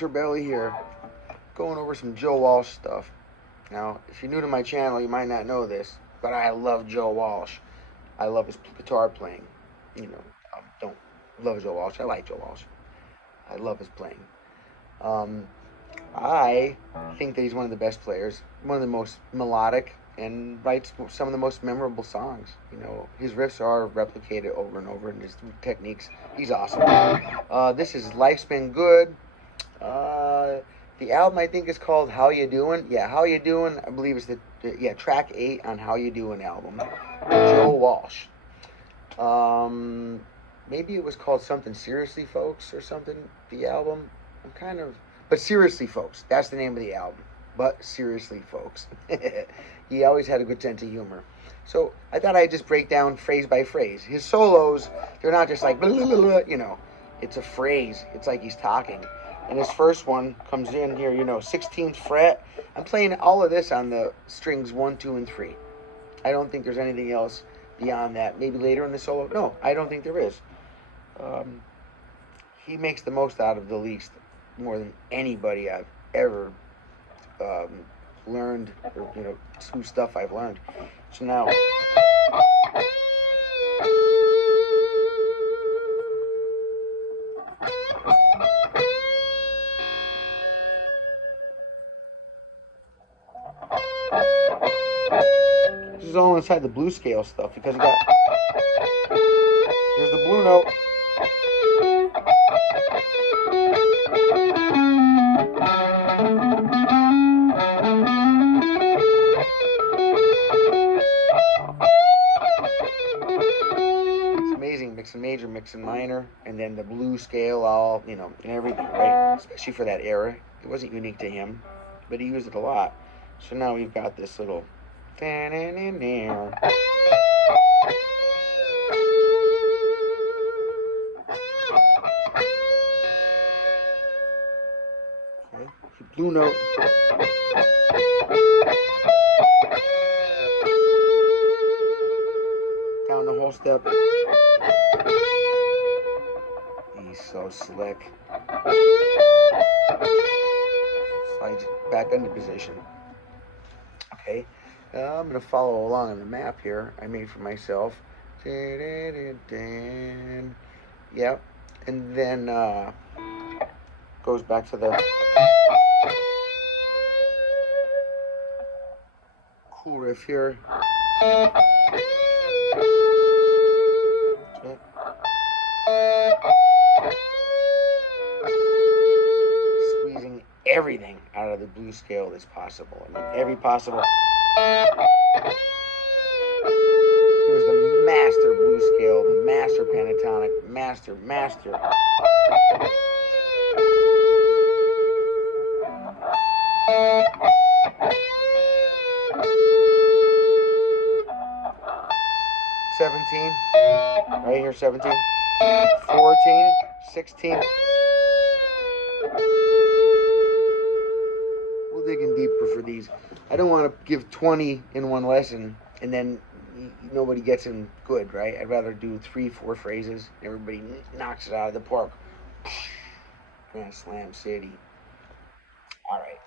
Sorbelli here, going over some Joe Walsh stuff. Now, if you're new to my channel, you might not know this, but I love Joe Walsh. I love his guitar playing. You know, I don't love Joe Walsh. I like Joe Walsh. I love his playing. I think that he's one of the best players, one of the most melodic, and writes some of the most memorable songs. You know, his riffs are replicated over and over, and his techniques. He's awesome. This is Life's Been Good. The album, I think, is called How You Doing. Yeah, How You Doing, I believe is track 8 on How You Doing album. Joe Walsh. Maybe it was called something Seriously Folks or something, the album. But Seriously Folks, that's the name of the album. But Seriously Folks. He always had a good sense of humor. So I thought I'd just break down phrase by phrase. His solos, they're not just like, blah, blah, blah, blah, you know. It's a phrase. It's like he's talking. And his first one comes in here, you know, 16th fret. I'm playing all of this on the strings 1, 2, and 3. I don't think there's anything else beyond that. Maybe later in the solo. No, I don't think there is. He makes the most out of the least, more than anybody I've ever learned, or, you know, some stuff I've learned. So now, this is all inside the blue scale stuff, because you got, here's the blue note. Mixing major, mixing minor, and then the blue scale, all, you know, and everything, right? Especially for that era. It wasn't unique to him, but he used it a lot. So now we've got this little okay. Blue note. Down the whole step. He's so slick. Slides back into position. Okay, I'm going to follow along on the map here I made for myself. Yep, and then goes back to the cool riff here. Squeezing everything out of the blue scale that's possible. I mean, every possible. Here's the master blue scale, master pentatonic, master. 17, right here, 17, 14, 16. We'll dig in deeper for these. I don't want to give 20 in one lesson and then nobody gets in good, right? I'd rather do 3, 4 phrases. Everybody knocks it out of the park. Grand Slam City. All right.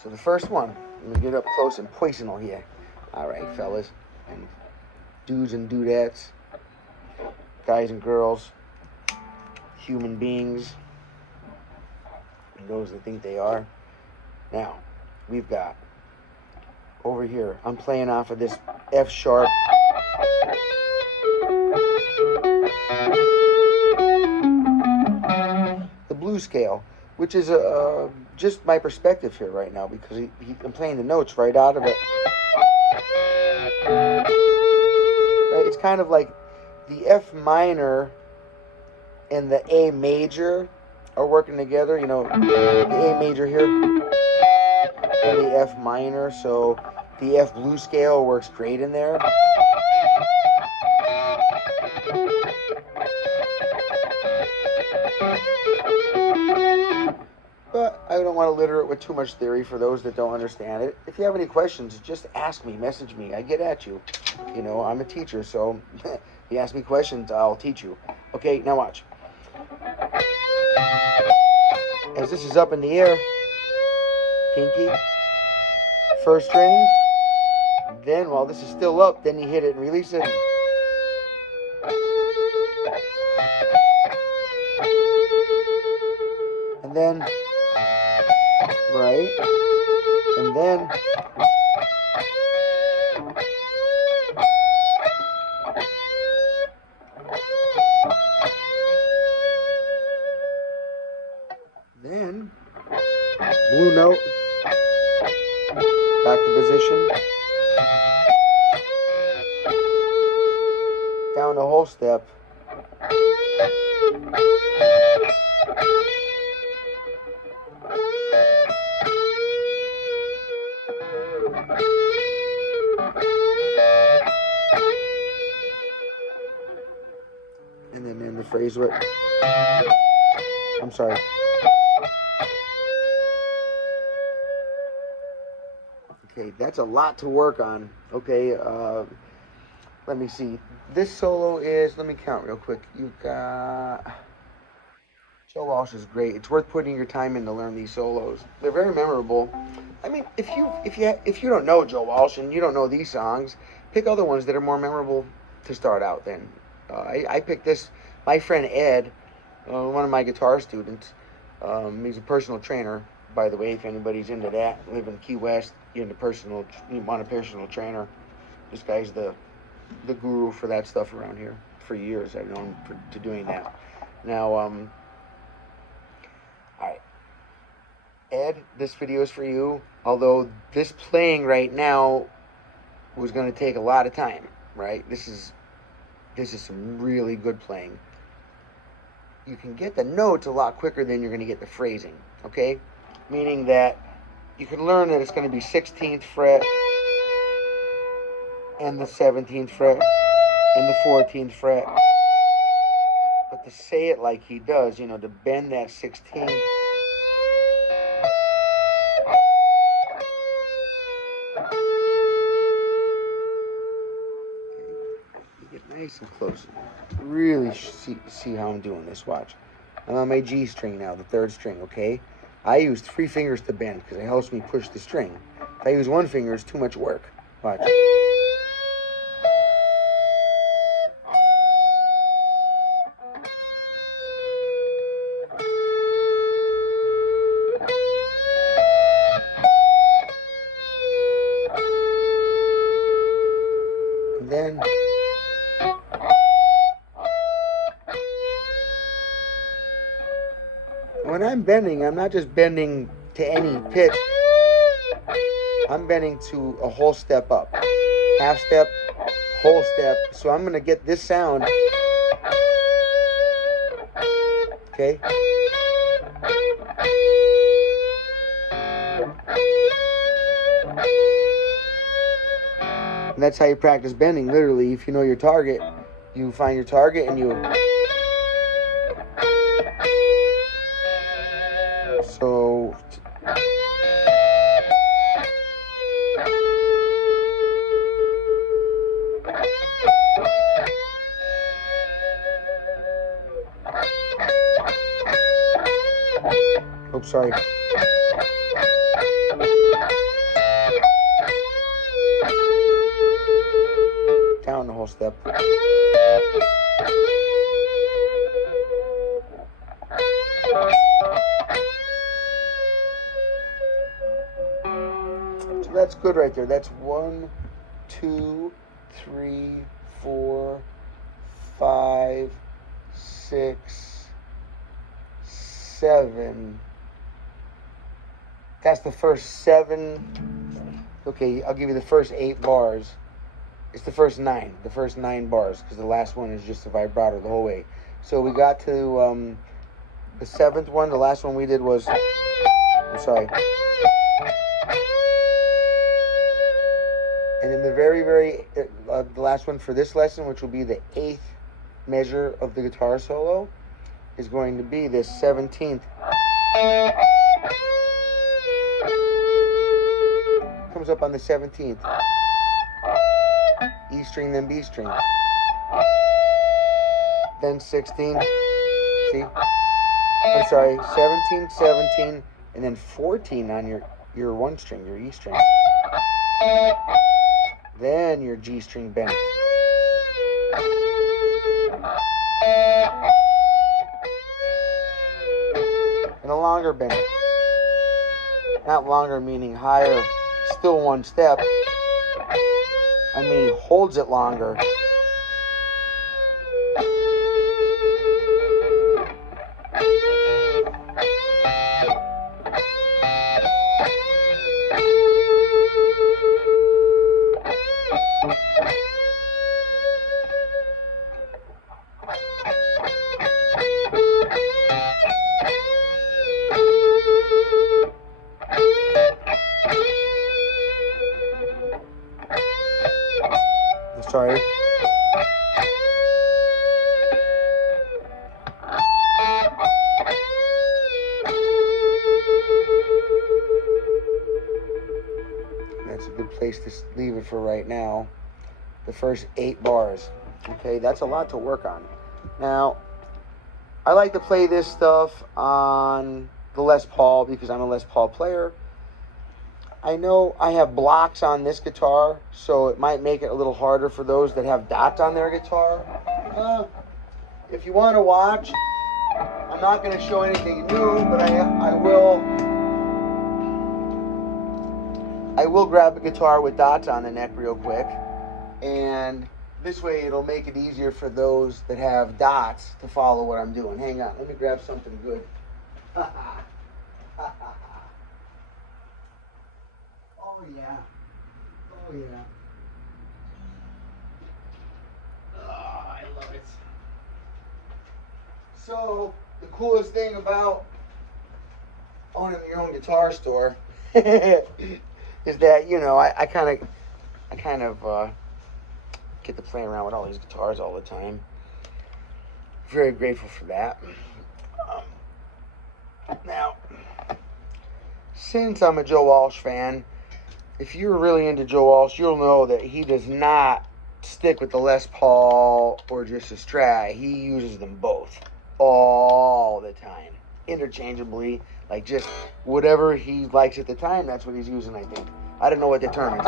So the first one, I'm gonna get up close and personal here. All right, fellas and dudes and dudettes, guys and girls, human beings, and those that think they are. Now, we've got over here, I'm playing off of this F sharp. The blue scale, which is just my perspective here right now, because I'm playing the notes right out of it. Right? It's kind of like the F minor and the A major are working together, you know, the A major here and the F minor, so the F blue scale works great in there. But I don't want to litter it with too much theory for those that don't understand it. If you have any questions, just ask me, message me. I get at you. You know, I'm a teacher, so if you ask me questions, I'll teach you. Okay, now watch. as this is up in the air, pinky, first string, then while this is still up, then you hit it and release it. And then, right, and then, blue note, back to position, down the whole step, and then in the phrase with, I'm sorry. Okay, that's a lot to work on. Okay, let me see. This solo is, let me count real quick. You've got, Joe Walsh is great. It's worth putting your time in to learn these solos. They're very memorable. I mean, if you don't know Joe Walsh and you don't know these songs, pick other ones that are more memorable to start out. Then I picked this. My friend Ed, one of my guitar students, he's a personal trainer. By the way, if anybody's into that, live in Key West, you want a personal trainer. This guy's the guru for that stuff around here. For years, I've known to doing that. Now, all right, Ed, this video is for you. Although this playing right now was going to take a lot of time, right? This is some really good playing. You can get the notes a lot quicker than you're going to get the phrasing. Okay. Meaning that you can learn that it's going to be 16th fret and the 17th fret and the 14th fret. But to say it like he does, you know, to bend that 16th. You get nice and close. Really see how I'm doing this. Watch. I'm on my G string now, the 3rd string, okay? I use 3 fingers to bend because it helps me push the string. If I use 1 finger, it's too much work. Watch. And then when I'm bending, I'm not just bending to any pitch. I'm bending to a whole step up. Half step, whole step. So I'm going to get this sound. Okay? And that's how you practice bending, literally. If you know your target, you find your target and you... So, oops, sorry. Down the whole step. That's good right there. That's 1, 2, 3, 4, 5, 6, 7. That's the first 7. Okay, I'll give you the first 8 bars. It's the first 9. The first 9 bars, because the last one is just a vibrato the whole way. So we got to the 7th one. The last one we did was... I'm sorry. And then the the last one for this lesson, which will be the 8th measure of the guitar solo, is going to be this 17th. Comes up on the 17th. E string, then B string. Then 16. See? I'm sorry, 17, 17, and then 14 on your one string, your E string. Then your G string bend. And a longer bend. Not longer meaning higher, still one step. I mean holds it longer. Sorry. That's a good place to leave it for right now. The first 8 bars. Okay, that's a lot to work on. Now, I like to play this stuff on the Les Paul because I'm a Les Paul player. I know I have blocks on this guitar, so it might make it a little harder for those that have dots on their guitar. If you want to watch, I'm not going to show anything new, but I will grab a guitar with dots on the neck real quick, and this way it'll make it easier for those that have dots to follow what I'm doing. Hang on, let me grab something good. Oh yeah. Oh yeah. Oh, I love it. So, the coolest thing about owning your own guitar store is that, you know, I kind of get to play around with all these guitars all the time. Very grateful for that. Now, since I'm a Joe Walsh fan, if you're really into Joe Walsh, you'll know that he does not stick with the Les Paul or just a Strat. He uses them both all the time, interchangeably, like just whatever he likes at the time, that's what he's using, I think. I don't know what the term is.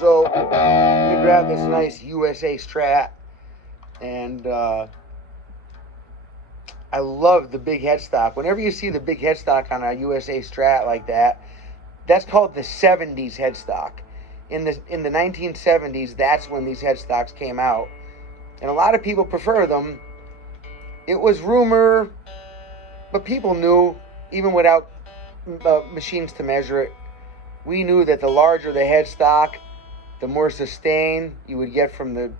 So, let me grab this nice USA Strat, and I love the big headstock. Whenever you see the big headstock on a USA Strat like that, that's called the 70s headstock. In the 1970s, that's when these headstocks came out. And a lot of people prefer them. It was rumor, but people knew, even without machines to measure it, we knew that the larger the headstock, the more sustain you would get from the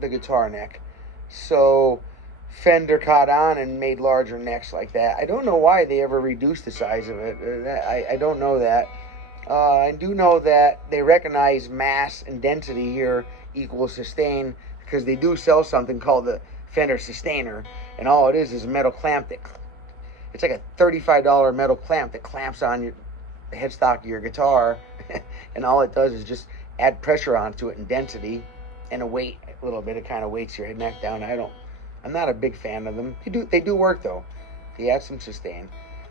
guitar neck. So Fender caught on and made larger necks like that. I don't know why they ever reduced the size of it. I don't know that. I do know that they recognize mass and density here equals sustain, because they do sell something called the Fender Sustainer, and all it is a metal clamp that it's like a $35 metal clamp that clamps on the headstock of your guitar, and all it does is just add pressure onto it and density and a weight a little bit. It kind of weights your neck down. I'm not a big fan of them. They do work though. They add some sustain.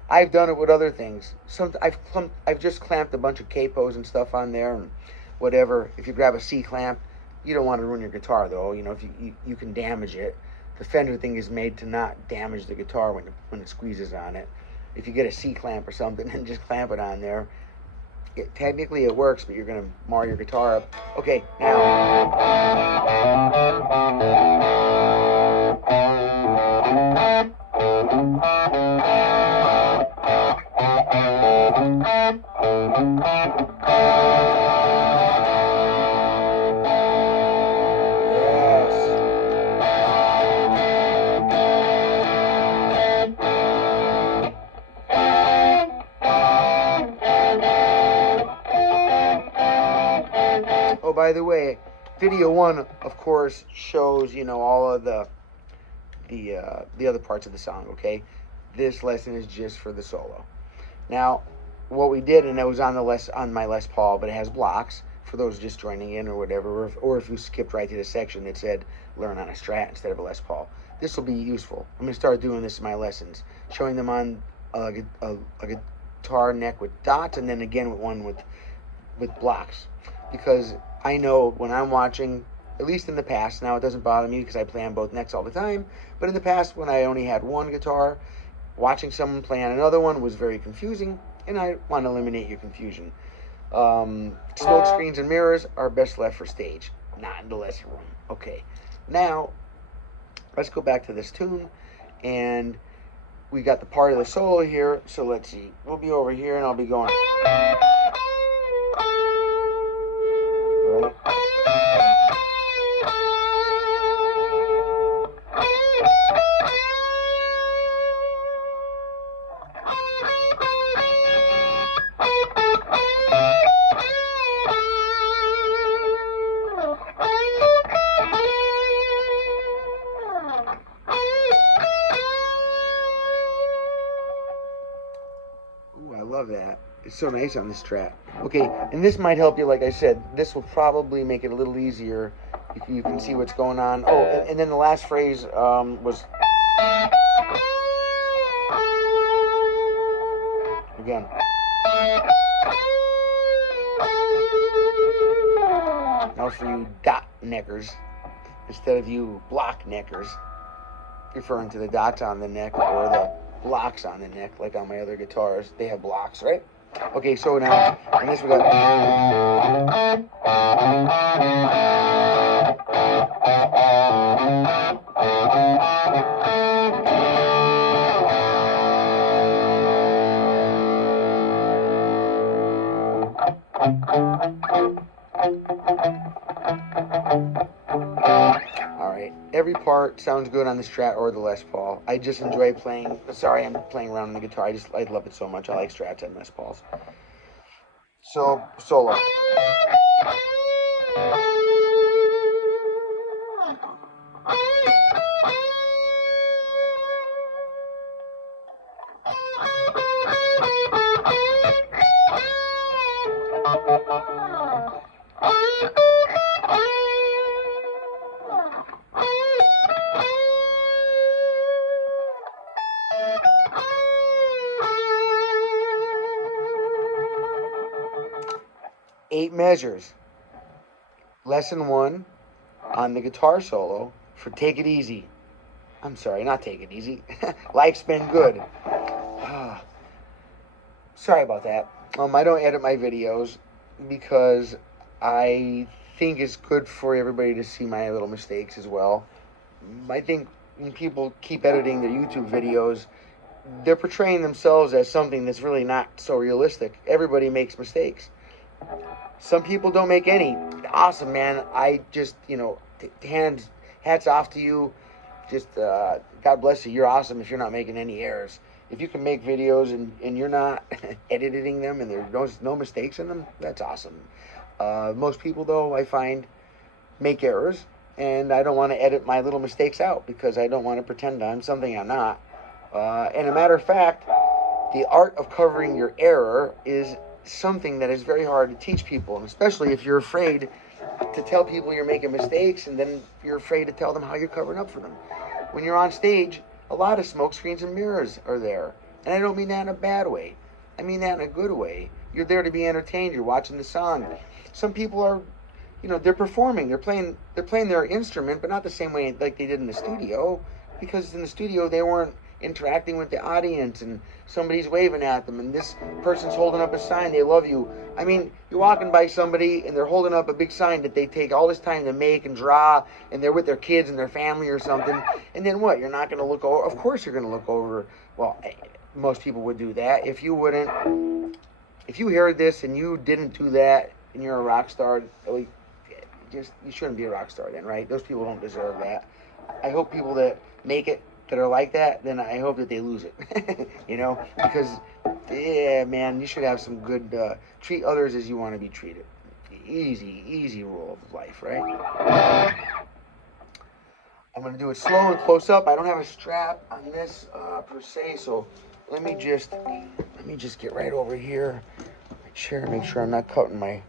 I've done it with other things. I've just clamped a bunch of capos and stuff on there and whatever. If you grab a C clamp, you don't want to ruin your guitar though. You know, if you can damage it. The Fender thing is made to not damage the guitar when it squeezes on it. If you get a C clamp or something and just clamp it on there, technically it works, but you're going to mar your guitar up. Okay, now. Oh, by the way, video 1, of course, shows, you know, all of the other parts of the song, okay? This lesson is just for the solo. Now, what we did, and it was on my Les Paul, but it has blocks for those just joining in or whatever, or if you skipped right to the section that said learn on a Strat instead of a Les Paul. this will be useful. I'm going to start doing this in my lessons, showing them on a guitar neck with dots, and then again with one with blocks, because I know when I'm watching, at least in the past, now it doesn't bother me because I play on both necks all the time, but in the past when I only had one guitar, watching someone play on another one was very confusing, and I want to eliminate your confusion. Smoke screens and mirrors are best left for stage, not in the lesson room. Okay, now let's go back to this tune, and we got the part of the solo here, so let's see. We'll be over here, and I'll be going. Right? Ooh, I love that. It's so nice on this Strat. Okay, and this might help you, like I said. This will probably make it a little easier if you can see what's going on. Oh, and then the last phrase was... Again. Now for you dot neckers, instead of you block neckers, referring to the dots on the neck or the blocks on the neck, like on my other guitars, they have blocks, right? Okay, so now, and this we got... Alright, every part sounds good on the Strat or the Les Paul. I just enjoy playing, sorry, I'm playing around on the guitar. I love it so much. I like Strats and Les Pauls. So, solo. Eight measures. Lesson 1 on the guitar solo for Take It Easy. I'm sorry, not Take It Easy. Life's Been Good. Sorry about that. I don't edit my videos because I think it's good for everybody to see my little mistakes as well. I think when people keep editing their YouTube videos, they're portraying themselves as something that's really not so realistic. Everybody makes mistakes. Some people don't make any. Awesome, man. I just, hats off to you. Just, God bless you. You're awesome if you're not making any errors. If you can make videos and you're not editing them and there's no mistakes in them, that's awesome. Most people, though, I find, make errors. And I don't want to edit my little mistakes out because I don't want to pretend I'm something I'm not. And a matter of fact, the art of covering your error is something that is very hard to teach people, and especially if you're afraid to tell people you're making mistakes and then you're afraid to tell them how you're covering up for them. When you're on stage, a lot of smoke screens and mirrors are there, and I don't mean that in a bad way. I mean that in a good way. You're there to be entertained. You're watching the song. Some people are, they're performing. They're playing their instrument, but not the same way like they did in the studio, because in the studio they weren't interacting with the audience and somebody's waving at them and this person's holding up a sign, they love you. I mean, you're walking by somebody and they're holding up a big sign that they take all this time to make and draw, and they're with their kids and their family or something, and then what? You're not going to look over? Of course you're going to look over. Well, most people would do that. If you heard this and you didn't do that and you're a rock star, you shouldn't be a rock star then, right? Those people don't deserve that. I hope people that make it that are like that, then I hope that they lose it. Because, yeah, man, you should have some good, treat others as you want to be treated. Easy rule of life, right? I'm going to do it slow and close up. I don't have a strap on this per se, so let me just get right over here, my chair, make sure I'm not cutting my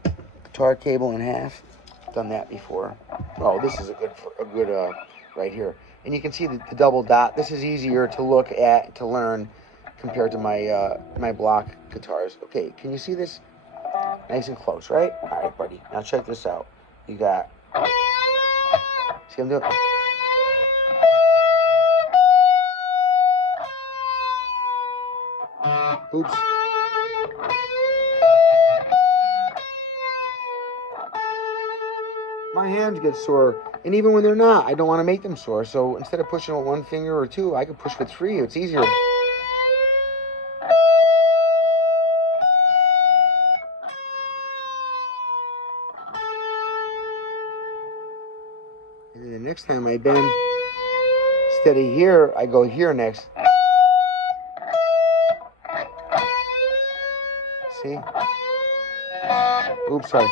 guitar cable in half. Done that before. Oh, this is a good right here. And you can see the double dot. This is easier to look at, to learn, compared to my my block guitars. Okay, can you see this? Nice and close, right? All right, buddy. Now check this out. You got, see what I'm doing? Oops. My hands get sore, and even when they're not, I don't want to make them sore. So instead of pushing with one finger or two, I can push with three. It's easier. And then the next time I bend, instead of here, I go here next. See? Oops, sorry.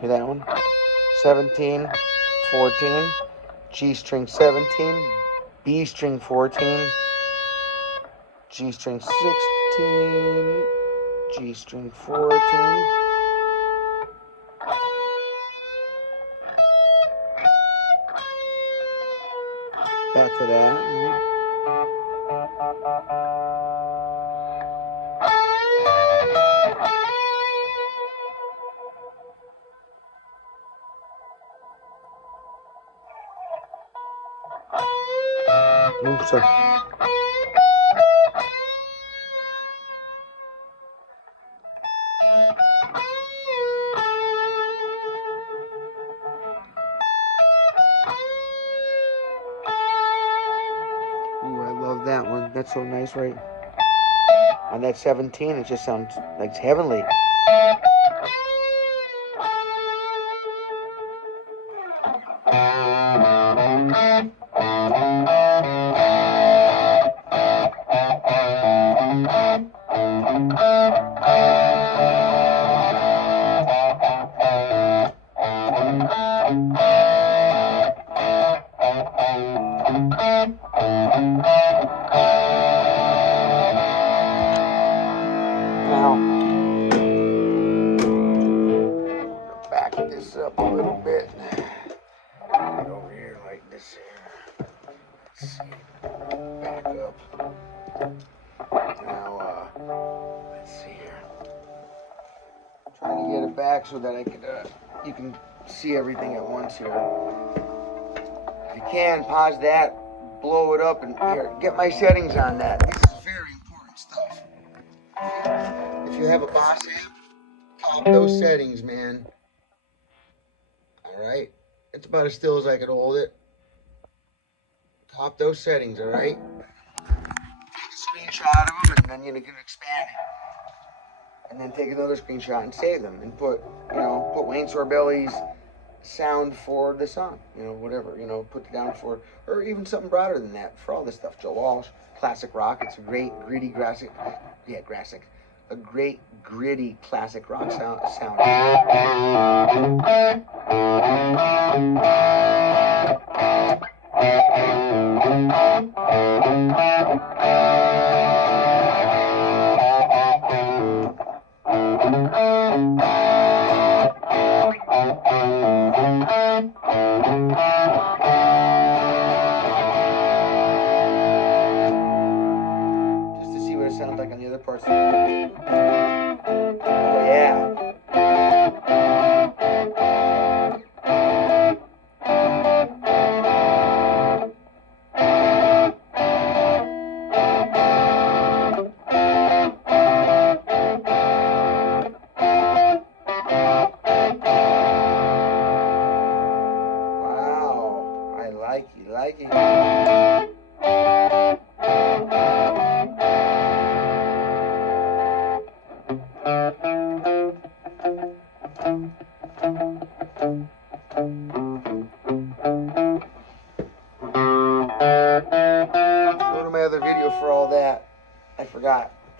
Hear that one? 17, 14, G string 17, B string 14, G string 16, G string 14. Back to that. Oops, sorry. Ooh, I love that one. That's so nice, right? On that 17, it just sounds like it's heavenly. Now, back this up a little bit. Get over here like this here. Let's see. Back up. Now, let's see here. Trying to get it back so that I could, you can see everything at once here. If you can, pause that, blow it up, and here, get my settings on that. This is very important stuff. If you have a Boss amp, top those settings, man. Alright? It's about as still as I could hold it. Top those settings, alright? Take a screenshot of them, and then you can expand it. And then take another screenshot and save them. And put, put Wayne Sorbelli's sound for the song. Whatever, put it down for, or even something broader than that for all this stuff. Joe Walsh, classic rock. It's a great, gritty, a great, gritty, classic rock sound. Just to see what it sounds like on the other parts. Oh yeah. Wow, I like it.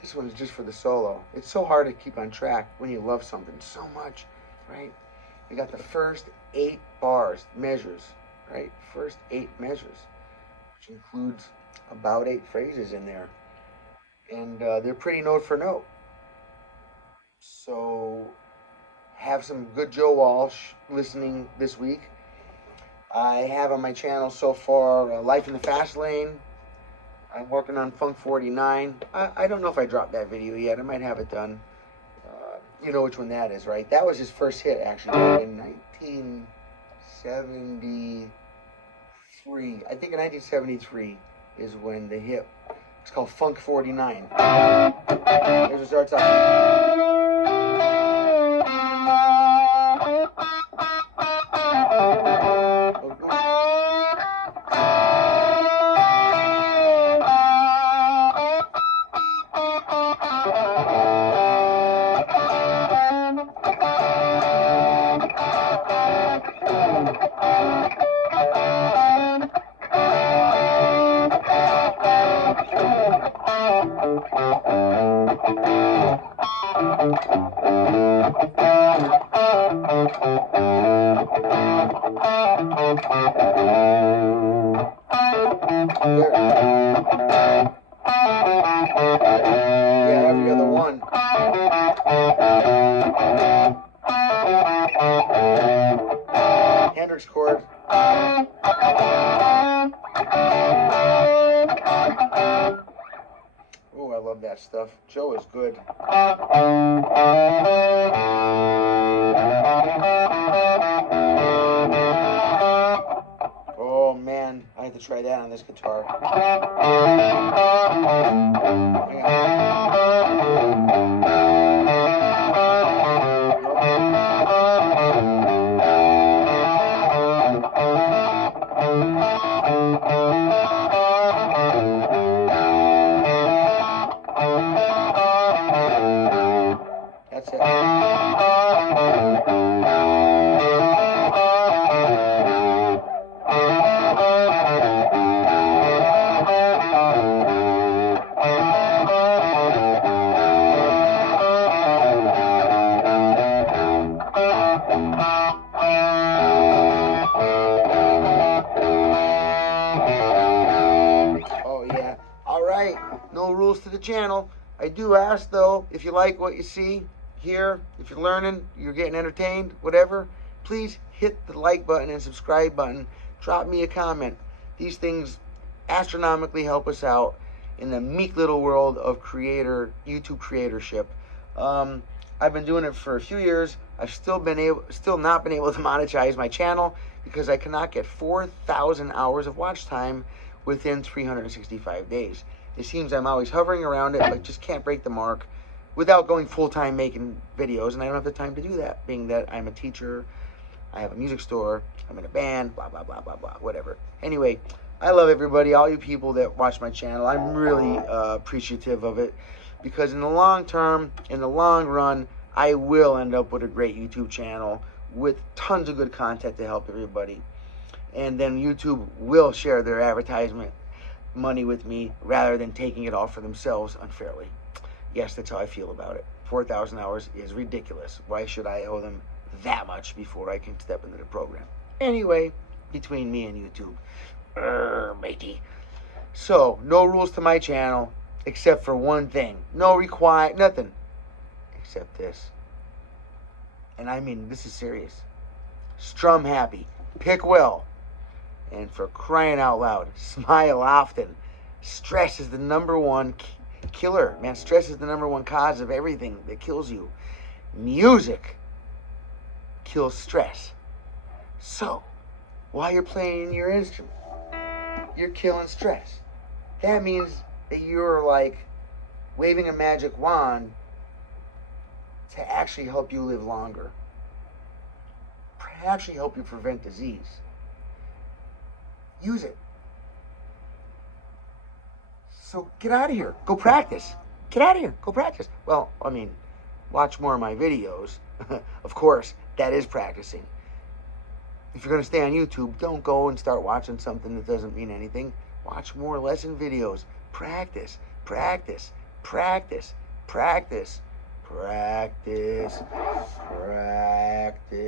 This one's just for the solo. It's so hard to keep on track when you love something so much, right? You got the first 8 bars, measures, right? First 8 measures, which includes about 8 phrases in there. And they're pretty note for note. So have some good Joe Walsh listening this week. I have on my channel so far Life in the Fast Lane. I'm working on Funk 49. I don't know if I dropped that video yet. I might have it done. You know which one that is, right? That was his first hit, actually, in 1973. I think in 1973 is when the hit. It's called Funk 49. Here's it starts out. Yeah, every other one. Hendrix chord. Oh, I love that stuff. Joe is good. Oh man, I have to try that on this guitar. That's it. Oh yeah. All right. No rules to the channel. I do ask though, if you like what you see here, if you're learning, you're getting entertained, whatever, please hit the like button and subscribe button. Drop me a comment. These things astronomically help us out in the meek little world of YouTube creatorship. I've been doing it for a few years. I've still not been able to monetize my channel because I cannot get 4,000 hours of watch time within 365 days. It seems I'm always hovering around it, but just can't break the mark without going full-time making videos, and I don't have the time to do that, being that I'm a teacher, I have a music store, I'm in a band, blah, blah, blah, blah, blah, whatever. Anyway, I love everybody, all you people that watch my channel. I'm really appreciative of it, because in the long term, in the long run, I will end up with a great YouTube channel with tons of good content to help everybody. And then YouTube will share their advertisement money with me rather than taking it all for themselves unfairly. Yes, that's how I feel about it. 4,000 hours is ridiculous. Why should I owe them that much before I can step into the program? Anyway, between me and YouTube. Matey. So, no rules to my channel except for one thing. No nothing. Except this. And I mean, this is serious. Strum happy. Pick well. And for crying out loud, smile often. Stress is the #1 killer, man. Stress is the #1 cause of everything that kills you. Music kills stress. So, while you're playing your instrument, you're killing stress. That means that you're like waving a magic wand to actually help you live longer, actually help you prevent disease. Use it. So get out of here. Go practice. Get out of here. Go practice. Well, I mean, watch more of my videos. Of course, that is practicing. If you're going to stay on YouTube, don't go and start watching something that doesn't mean anything. Watch more lesson videos. Practice. Practice. practice, practice, practice, practice.